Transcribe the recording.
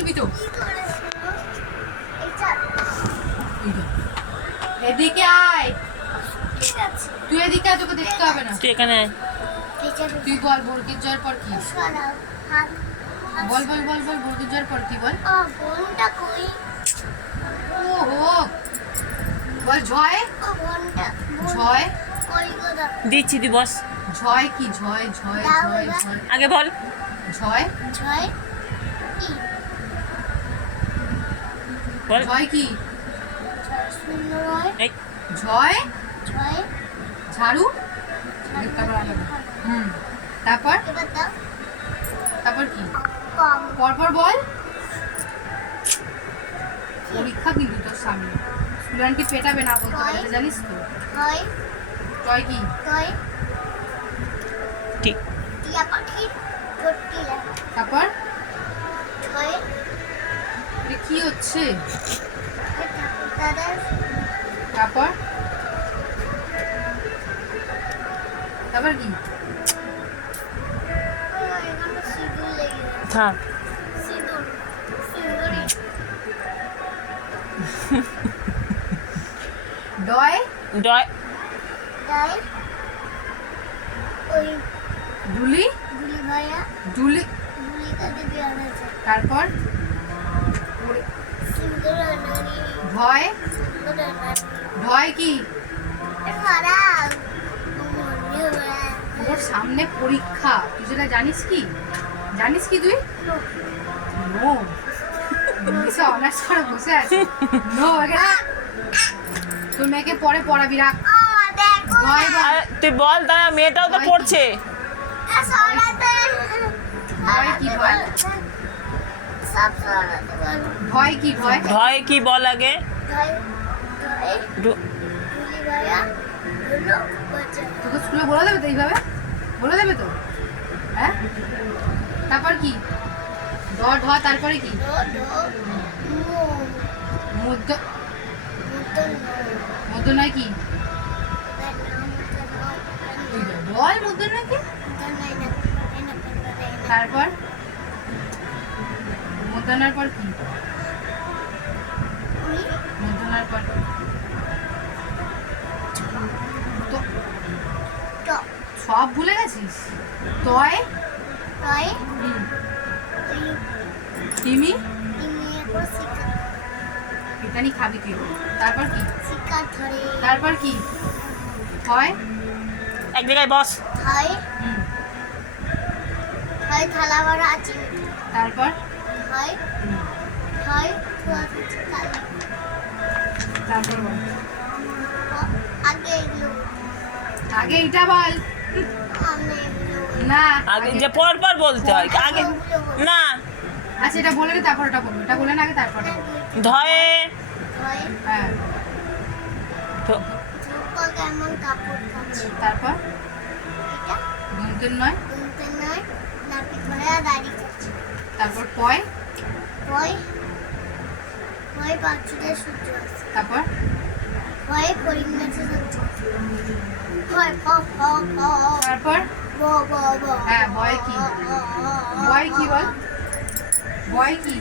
বলবি তো? এদিকে আয়। তুই এদিকে আয়, তোকে দেখতে হবে না। তুই এখানে আয়। তুই বল বর্গের জয়ের পর কি? বল বল বল বল বর্গের জয়ের পর কি বল? ওহো, বল ঝয়। ঝয় দিচ্ছি, তুই বস। ঝয় কি? ঝয় ঝয় ঝয় ঝয় আগে বল। ঝয় বল। ঝয় কি? এই ঝয় ঝাড়ু। হুম, তারপর তারপর কি? পরপর বল। পরীক্ষা কিন্তু তোর সামনে, স্টুডেন্টকে পেটাবে না বলতে পারে, জানিস তো? টয় কি? ঠিক। তারপর কি হচ্ছে? তারপর তারপর কি? থাক। ডয় ডয়। ডুলি ডুলি। তারপর ভয় ভয় কি? ওর সামনে পরীক্ষা, তুই সেটা জানিস কি? জানিস কি তুই? নো, ইংলিশে অনার্স করে বসে আছে। নো, তোর মেয়েকে পরে পড়াবি, রাখ। তুই বল, তারা মেয়েটাও তো পড়ছে। ভয় কি? ভয় কি? ভয় কি বল আগে। তোকে স্কুলে বলে দেবে তো? এইভাবে বলে দেবে তো? হ্যাঁ, তারপর কি? তারপরে কি? মধ্য নয় কি? বল মধ্য নয় কি? তারপর মধ্যাহ্নের পর কি? মধ্যাহ্নের পর সব ভুলে গেছিস? তয় তিমি এখানে খাবি তুই। তারপর কি? তারপর কি? হয় এক জায়গায় বস। থালা ভরা আছে। তারপর তারপর বল। আগে এটা বল না, আগে যে পর বলতে হয় আগে না। আচ্ছা, এটা বলে রে, তারপর এটা বলবো। এটা বলে না আগে, তারপর ধয়ে। হ্যাঁ, তারপর নয়। তারপর পয় তারপর তারপর হ্যাঁ, ভয় কি? ভয় কি বল? ভয় কি?